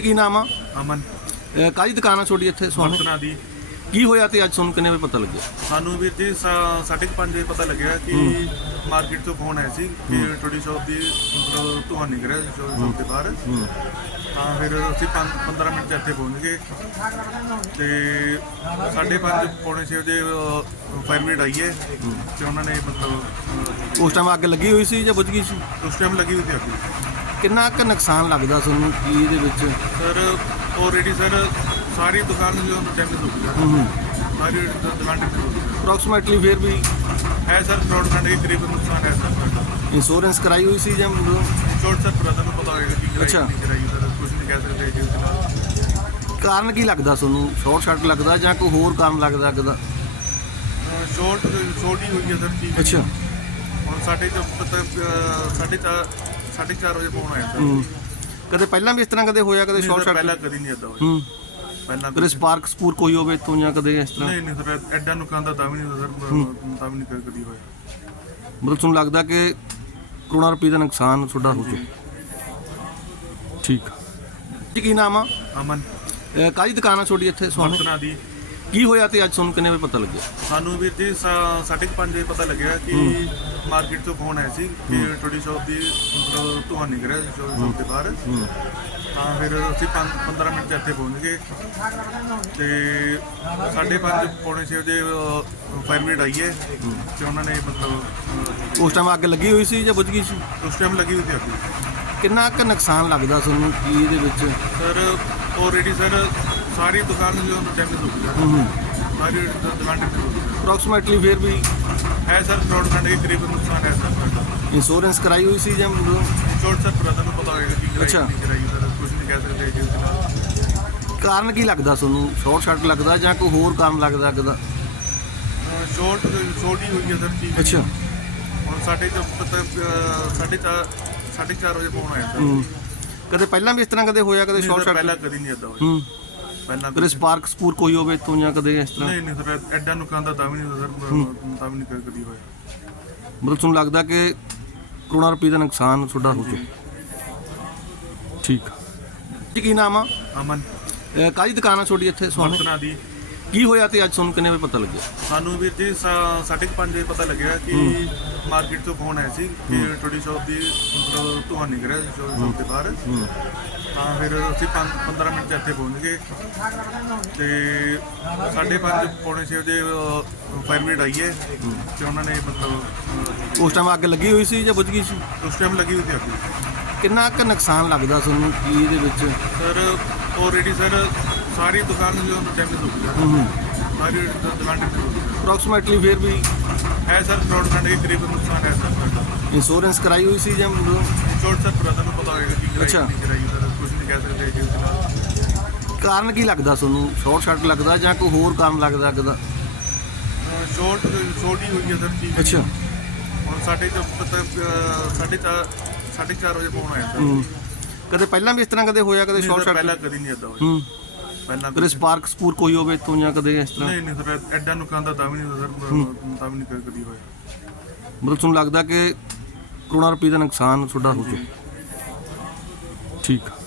ਕੀ ਨਾਮ ਆ? ਅਮਨ। ਅਹ ਕਾਹਦੀ ਦੁਕਾਨ ਆ ਤੁਹਾਡੀ ਇੱਥੇ ਸੋਨੂੰ? ਵਰਤਨਾ ਦੀ। ਕੀ ਹੋਇਆ ਤੇ ਅੱਜ ਤੁਹਾਨੂੰ ਕਿੰਨੇ ਵਜੇ ਪਤਾ ਲੱਗਿਆ? ਸਾਨੂੰ ਵੀਰ ਜੀ ਸਾ- ਸਾਢੇ ਕੁ ਪੰਜ ਵਜੇ ਪਤਾ ਲੱਗਿਆ ਕਿ ਮਾਰਕੀਟ ਤੋਂ ਫੋਨ ਆਇਆ ਸੀ ਕਿ ਤੁਹਾਡੀ ਸ਼ਾਪ ਦੀ ਮਤਲਬ ਧੂਆਂ ਨਿਕਲ ਰਿਹਾ ਸ਼ਾਪ ਸ਼ਾਪ ਦੇ ਬਾਹਰ। ਹਾਂ। ਫਿਰ ਅਸੀਂ 15 ਮਿੰਟ 'ਚ ਇੱਥੇ ਪਹੁੰਚ ਗਏ। ਤੇ ਸਾਢੇ ਪੰਜ ਪੌਣੇ ਛੇ ਵਜੇ ਫਾਇਰ ਬ੍ਰਿਗੇਡ ਆਈ ਹੈ। ਤੇ ਉਹਨਾਂ ਨੇ ਮਤਲਬ ਉਸ ਟਾਈਮ ਅੱਗ ਲੱਗੀ ਹੋਈ ਸੀ ਜਾਂ ਬੁਝ ਗਈ ਸੀ? ਉਸ ਟਾਈਮ ਲੱਗੀ ਹੋਈ ਸੀ ਅੱਗ। ਕਿੰਨਾ ਕੁ ਨੁਕਸਾਨ ਲੱਗਦਾ ਤੁਹਾਨੂੰ? ਕੀ ਇਹਦੇ ਵਿੱਚ? ਸਰ ਆਲਰੇਡੀ ਸਰ ਸਾਰੀ ਦੁਕਾਨ ਜੋ ਡੈਮੇਜ ਹੋ ਗਈ ਹੈ। ਸਾਰੀ ਦੁ- ਦੁਕਾਨ ਡੈਮੇਜ ਹੋ ਗਈ ਹੈ। ਅਪਰੋਕਸੀਮੇਟਲੀ ਫਿਰ ਵੀ ਹੈ ਸਰ ਕਰੋੜ ਖੰਡ ਦੇ ਕਰੀਬ ਨੁਕਸਾਨ ਹੈ ਸਰ। ਇੰਸ਼ੋਰੈਂਸ ਕਰਾਈ ਹੋਈ ਸੀ ਜਾਂ ਮਤਲਬ? ਸ਼ੋਰਟ ਸਰ ਪੂਰਾ ਤੁਹਾਨੂੰ ਪਤਾ ਹੋਏਗਾ ਕੀ ਕਰਾਈ ਅੱਛਾ। ਨਹੀਂ ਕਰਾਈ ਸਰ। ਕੁਝ ਨਹੀਂ ਕਹਿ ਸਕਦੇ ਜੀ ਉਸ ਨਾਲ। ਕਾਰਨ ਕੀ ਲੱਗਦਾ ਤੁਹਾਨੂੰ? ਸ਼ਾਰਟ ਸ਼ਾਰਟ ਲੱਗਦਾ ਜਾਂ ਕੋਈ ਹੋਰ ਕਾਰਨ ਲੱਗਦਾ ਅੱਗ ਦਾ? ਸ਼ੋਰਟ ਛੋਟੀ ਹੋਈ ਹੈ ਸਰ ਕੀ ਅੱਛਾ। ਹੁਣ ਸਾਡੇ ਤੋਂ ਪਤਾ ਅਹ, ਸਾਢੇ ਚਾਰ ਸਾਢੇ ਚਾਰ ਵਜੇ ਫੋਨ ਆਇਆ ਸਰ ਹੂੰ। ਕਦੇ ਪਹਿਲਾਂ ਵੀ ਇਸ ਤਰ੍ਹਾਂ ਕਦੇ ਹੋਇਆ ਕਦੇ ਸ਼ਾਰਟ ਸਰ, ਸ਼ਾਰਟ ਪਹਿਲਾਂ ਕਦੀ ਨਹੀਂ ਏਦਾਂ ਹੋਇਆ। ਹੂੰ। ਪਹਿਲਾਂ ਕਦੇ ਸਪਾਰਕ ਸਪੂਰ ਕੋਈ ਹੋਵੇ ਇੱਥੋਂ ਜਾਂ ਕਦੇ ਇਸ ਤਰ੍ਹਾਂ? ਨਹੀਂ ਨਹੀਂ ਸਰ ਐਡਾ ਨੁਕਸਾਨ ਤਾਂ ਤਾਂ ਵੀ ਨਹੀਂ ਸਰ ਤਾਂ ਵੀ ਨਹੀਂ ਕਦੀ ਹੋਇਆ। ਮਤਲਬ ਤੁਹਾਨੂੰ ਲੱਗਦਾ ਕਿ ਕਰੋੜਾਂ ਰੁਪਏ ਦਾ ਨੁਕਸਾਨ ਤੁਹਾਡਾ ਹੋ ਚੁੱਕਾ? ਠੀਕ। ਆ। ਜੀ ਕੀ ਨਾਮ ਆ? ਅਮਨ। ਅਹ ਕਾਹਦੀ ਦੁਕਾਨ ਆ ਤੁਹਾਡੀ ਇੱਥੇ ਵਰਤਨਾ ਦੀ। ਕੀ ਹੋਇਆ ਤੇ ਅੱਜ ਤੁਹਾਨੂੰ ਕਿੰਨੇ ਵਜੇ ਪਤਾ ਲੱਗਿਆ? ਸਾਨੂੰ ਵੀਰ ਜੀ ਸਾ- ਸਾਢੇ ਕੁ ਪੰਜ ਵਜੇ ਪਤਾ ਲੱਗਿਆ ਕਿ ਮਾਰਕੀਟ ਤੋਂ ਫੋਨ ਆਇਆ ਸੀ ਕਿ ਤੁਹਾਡੀ ਸ਼ਾਪ ਦੀ ਮਤਲਬ ਧੂਆਂ ਨਿਕਲ ਰਿਹਾ ਸ਼ਾਪ ਸ਼ਾਪ ਦੇ ਬਾਹਰ। ਹਾਂ। ਫਿਰ ਅਸੀਂ 15 ਮਿੰਟ 'ਚ ਇੱਥੇ ਪਹੁੰਚ ਗਏ। ਤੇ ਸਾਢੇ ਪੰਜ ਪੌਣੇ ਛੇ ਵਜੇ ਫਾਇਰ ਬ੍ਰਿਗੇਡ ਆਈ ਹੈ ਤੇ ਉਹਨਾਂ ਨੇ ਮਤਲਬ ਉਸ ਟਾਈਮ ਅੱਗ ਲੱਗੀ ਹੋਈ ਸੀ ਜਾਂ ਬੁਝ ਗਈ ਸੀ? ਉਸ ਟਾਈਮ ਲੱਗੀ ਹੋਈ ਸੀ ਅੱਗ। ਕਿੰਨਾ ਕੁ ਨੁਕਸਾਨ ਲੱਗਦਾ ਤੁਹਾਨੂੰ ਕੀ ਇਹਦੇ ਵਿੱਚ? ਸਰ ਆਲਰੇਡੀ ਸਰ ਸਾਰੀ ਦੁਕਾਨ ਜੋ ਡੈਮੇਜ ਹੋ ਗਈ ਹੈ। ਸਾਰੀ ਦੁ- ਦੁਕਾਨ ਡੈਮੇਜ ਹੋ ਗਈ। ਹੈ। ਅਪਰੋਕਸੀਮੇਟਲੀ ਫਿਰ ਵੀ ਹੈ ਸਰ ਕਰੋੜ ਖੰਡ ਦੇ ਕਰੀਬ ਨੁਕਸਾਨ ਹੈ ਸਰ। ਸਾਡਾ ਇੰਸ਼ੋਰੈਂਸ ਕਰਾਈ ਹੋਈ ਸੀ ਜਾਂ ਮਤਲਬ ਸ਼ੋਰਟ ਸਰ ਪੂਰਾ ਤੁਹਾਨੂੰ ਪਤਾ ਹੋਏਗਾ ਕੀ ਕਰਾਈ ਅੱਛਾ। ਨਹੀਂ ਕਰਾਈ ਸਰ ਕੁਝ ਨਹੀਂ ਕਹਿ ਸਕਦੇ ਜੀ ਉਸ ਨਾਲ। ਕਾਰਨ ਕੀ ਲੱਗਦਾ ਤੁਹਾਨੂੰ? ਸ਼ਾਰਟ ਸ਼ਾਰਟ ਲੱਗਦਾ ਜਾਂ ਕੋਈ ਹੋਰ ਕਾਰਨ ਲੱਗਦਾ ਅੱਗ ਦਾ? ਸ਼ੋਰਟ ਛੋਟੀ ਹੋਈ ਹੈ ਸਰ ਕੀ ਅੱਛਾ। ਹੁਣ ਸਾਡੇ ਤੋਂ ਪਤਾ ਅਹ, ਸਾਢੇ ਚਾਰ ਸਾਢੇ ਚਾਰ ਵਜੇ ਫੋਨ ਆਇਆ ਸਰ। ਹੂੰ। ਕਦੇ ਪਹਿਲਾਂ ਵੀ ਇਸ ਤਰ੍ਹਾਂ ਕਦੇ ਹੋਇਆ ਕਦੇ ਸ਼ਾਰਟ ਸਰ, ਸ਼ਾਰਟ ਪਹਿਲਾਂ ਕਦੀ ਨਹੀਂ ਏਦਾਂ ਹੋਇਆ। ਹੂੰ। ਪਹਿਲਾਂ ਕਦੇ ਸਪਾਰਕ ਸਪੂਰ ਕੋਈ ਹੋਵੇ ਇੱਥੋਂ ਜਾਂ ਕਦੇ ਇਸ ਤਰ੍ਹਾਂ? ਨਹੀਂ ਨਹੀਂ ਸਰ ਐਡਾ ਨੁਕਸਾਨ ਤਾਂ ਤਾਂ ਵੀ ਨਹੀਂ ਸਰ ਤਾਂ ਵੀ ਨਹੀਂ ਕਦੀ ਹੋਇਆ। ਮਤਲਬ ਤੁਹਾਨੂੰ ਲੱਗਦਾ ਕਿ ਕਰੋੜਾਂ ਰੁਪਏ ਦਾ ਨੁਕਸਾਨ ਤੁਹਾਡਾ ਹੋ ਚੁੱਕਾ? ਠੀਕ। ਜੀ ਕੀ ਨਾਮ ਆ? ਅਮਨ। ਕਾਹਦੀ ਦੁਕਾਨ ਆ ਤੁਹਾਡੀ ਇੱਥੇ ਸੋਨੂੰ? ਦੀ। ਕੀ ਹੋਇਆ ਤੇ ਅੱਜ ਤੁਹਾਨੂੰ ਕਿੰਨੇ ਵਜੇ ਪਤਾ ਲੱਗਿਆ? ਸਾਨੂੰ ਵੀਰ ਜੀ ਸਾ- ਸਾਢੇ ਕੁ ਪੰਜ ਵਜੇ ਪਤਾ ਲੱਗਿਆ ਕਿ ਮਾਰਕੀਟ ਤੋਂ ਫੋਨ ਆਇਆ ਸੀ ਕਿ ਤੁਹਾਡੀ ਸ਼ਾਪ ਦੀ ਮਤਲਬ ਧੂਆਂ ਨਿਕਲ ਰਿਹਾ ਸ਼ਾਪ ਸ਼ਾਪ ਦੇ ਬਾਹਰ। ਹਾਂ। ਫਿਰ ਅਸੀਂ 15 ਮਿੰਟ 'ਚ ਇੱਥੇ ਪਹੁੰਚ ਗਏ। ਤੇ ਸਾਢੇ ਪੰਜ ਪੌਣੇ ਛੇ ਵਜੇ ਫਾਇਰ ਬ੍ਰਿਗੇਡ ਆਈ ਹੈ। ਤੇ ਉਹਨਾਂ ਨੇ ਮਤਲਬ ਉਸ ਟਾਈਮ ਅੱਗ ਲੱਗੀ ਹੋਈ ਸੀ ਜਾਂ ਬੁਝ ਗਈ ਸੀ? ਉਸ ਟਾਈਮ ਲੱਗੀ ਹੋਈ ਸੀ ਅੱਗ। ਕਿੰਨਾ ਕੁ ਨੁਕਸਾਨ ਲੱਗਦਾ ਤੁਹਾਨੂੰ ਕੀ ਇਹਦੇ ਵਿੱਚ? ਸਰ ਆਲਰੇਡੀ ਸਰ ਸਾਰੀ ਦੁਕਾਨ ਜੋ ਡੈਮੇਜ ਹੋ ਹੈ। ਸਾਰੀ ਦੁਕਾਨ ਡੈਮੇਜ। ਅਪਰੋਕਸੀਮੇਟਲੀ ਫਿਰ ਵੀ ਹੈ ਸਰ ਕਰੋੜ ਖੰਡ ਦੇ ਕਰੀਬ ਨੁਕਸਾਨ ਹੈ ਸਰ। ਸਾਡਾ ਇੰਸ਼ੋਰੈਂਸ ਕਰਾਈ ਹੋਈ ਸੀ ਜਾਂ ਸ਼ੋਰਟ ਸਰ ਪੂਰਾ ਤੁਹਾਨੂੰ ਪਤਾ ਹੋਏਗਾ ਕੀ ਕਰਾਈ ਕਰਾਈ ਸਰ ਕੁਝ ਨਹੀਂ ਕਹਿ ਸਕਦੇ ਜੀ ਉਸ ਨਾਲ। ਕਾਰਨ ਕੀ ਲੱਗਦਾ ਤੁਹਾਨੂੰ? ਸ਼ਾਰਟ ਸ਼ਾਰਟ ਲੱਗਦਾ ਜਾਂ ਕੋਈ ਹੋਰ ਕਾਰਨ ਲੱਗਦਾ ਅੱਗ ਦਾ? ਸ਼ੋਰਟ ਛੋਟੀ ਹੋਈ ਹੈ ਸਰ ਕੀ ਅੱਛਾ। ਹੁਣ ਸਾਡੇ ਤੋਂ ਪਤਾ ਸਾਢੇ ਚਾਰ ਵਜੇ ਫੋਨ ਆਇਆ ਸਰ। ਕਦੇ ਪਹਿਲਾਂ ਵੀ ਇਸ ਤਰ੍ਹਾਂ ਕਦੇ ਹੋਇਆ ਕਦੇ ਸ਼ਾਰਟ ਸਰ, ਸ਼ਾਰਟ ਪਹਿਲਾਂ ਕਦੀ ਨਹੀਂ ਏਦਾਂ ਹੋਇਆ। ਹੂੰ। ਪਹਿਲਾਂ ਕਦੇ ਸਪਾਰਕ ਸਪੂਰ ਕੋਈ ਹੋਵੇ ਇੱਥੋਂ ਜਾਂ ਕਦੇ ਇਸ ਤਰ੍ਹਾਂ? ਨਹੀਂ ਨਹੀਂ ਸਰ ਐਡਾ ਨੁਕਸਾਨ ਤਾਂ ਤਾਂ ਵੀ ਨਹੀਂ ਸਰ ਤਾਂ ਵੀ ਨਹੀਂ ਕਦੀ ਹੋਇਆ। ਮਤਲਬ ਤੁਹਾਨੂੰ ਲੱਗਦਾ ਕਿ ਕਰੋੜਾਂ ਰੁਪਏ ਦਾ ਨੁਕਸਾਨ ਤੁਹਾਡਾ ਹੋ ਚੁੱਕਾ? ਠੀਕ। ਆ।